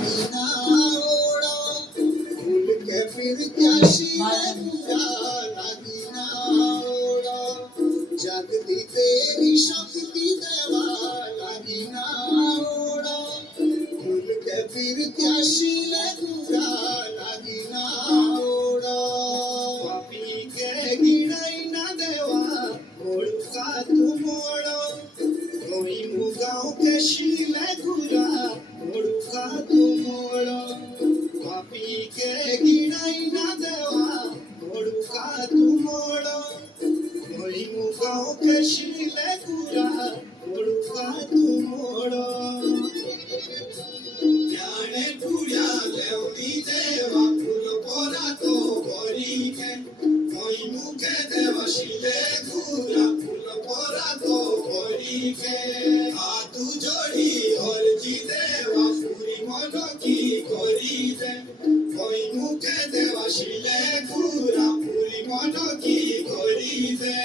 लागिना ओड़ा भूल के फिर क्या शीले बुरा लागिना ओड़ा जगती तेरी शक्ति देवा लागिना ओड़ा भूल के फिर क्या शीले बुरा लागिना ओड़ा पापी के गिनाई ना देवा ओळखा तू मोड़ो कोई मुगाव के शीले गुरा ओळखा तू मोड़ो पापी के गिनाई ना देवा ओळखा तू मोड़ो कोई मुगाव के शीले गुरा ओळखा तू मोड़ो जाने टूया लेवती देवा फूल पोरा तो भरी के कोई मुके देवा शीले गुरा फूल पोरा तो भरी के हाथू जोड़ी और जी देवा पूरी मनो की करी दे कोई मुके देवा शीले गुरा पूरी मनो की करी दे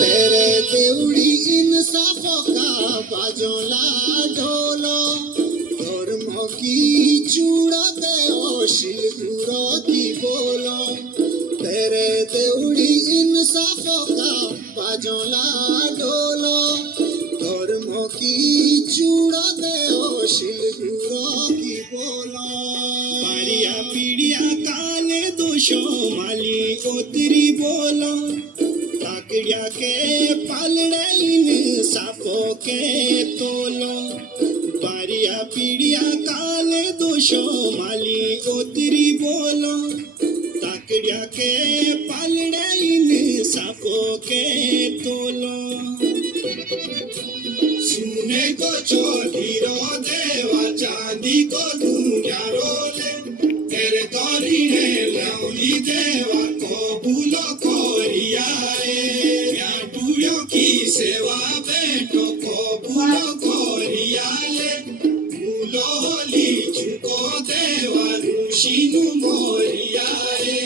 तेरे देवड़ी इंसाफों का बाजोला ढोलो धर्मों की चूड़ा दे ओ शिलगुरो की बोलो तेरे देवड़ी इंसाफों का बाजोला ढोलो धर्मों की चूड़ा दे ओ शिलगुरो की बोलो पारिया पीड़िया काले दोषो माली उतरी बोलो ताकड़िया के पालड़े इन साफों के तोलो बारिया पीड़िया काले दोषो माली उतरी बोलो ताकड़िया के पालड़े इन साफों के तोलो सुने को चोटी रो देवा चांदी को दूंगा रोले तेरे तोरी ने लौली देवा को भूलो कोरियाए या टूरियों की सेवा बेटो को भूलो कोरियाले भूलो होली चुको देवा ऋषिनु मोरियाए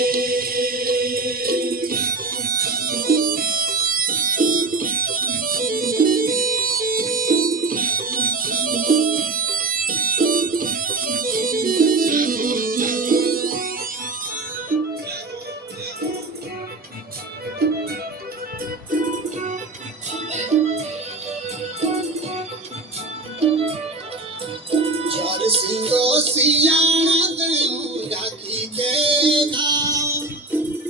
सिंगो सियाना दयो डाकी के दाओ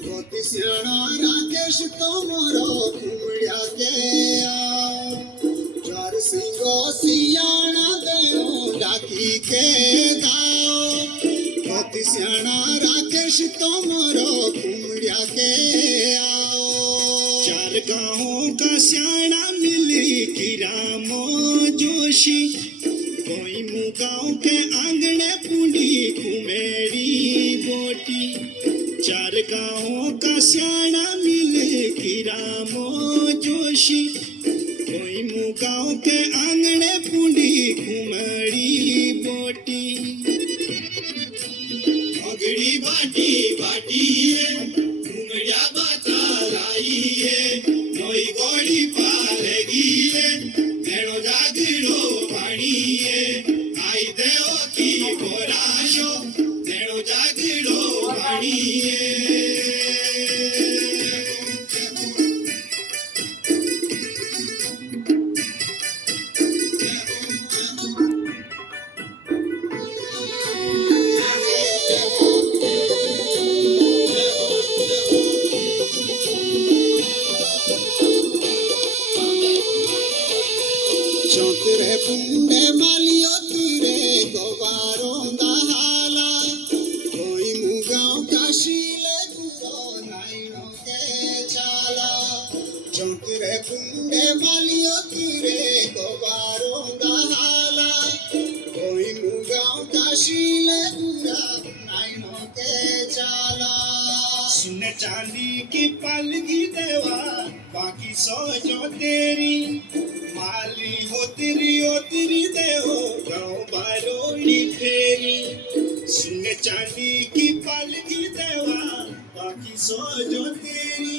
मोती सियाना राकेश तोमरो कुमड़िया के आओ चार सिंगो सियाना दयो डाकी के दाओ मोती सियाना राकेश तोमरो कुमड़िया के आओ चार गाँवों का सियाना मिली किरामो जोशी कोई मुगाँव के आंगने पूंडी कुमेरी बोटी चार गाँवों का सियाना मिले किरामो जोशी कोई मुगाँव के आंगने पूंडी कुमेरी बोटी अगड़ी बाटी बाटी है घुमड़िया बाता लाई है नई गोड़ी पालेगी है भेड़ो जागड़ो पानी है आई देव की गोराशो भेड़ो जागड़ो पानी है चौतरे पुंडे मालियो तुरे गोबारों दहाला कोई मुगाँव का शीले गुरो नाइनो के चाला चौतरे কুণ্ডে বালিও তীরে কবারো দাহালা ওই মুগাও কাশিলে বুড়া নাইনকে চালা सुने चांदी की पलगी देवा बाकी सोचो तेरी माली हो तेरी देहो गाँव बारोड़ी फेरी सुने चांदी की पलगी देवा बाकी सोचो तेरी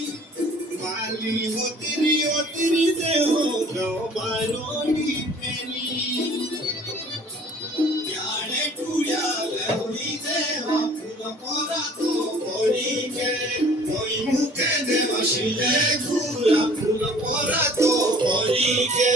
माली हो तेरी देहो गाँव बारोड़ी फेरी याने टूया लेवड़ी देवा फूल परा तो করিকে ওই মুখে দেওয়া শিলে ঘুরা ফুল পরা তো করিকে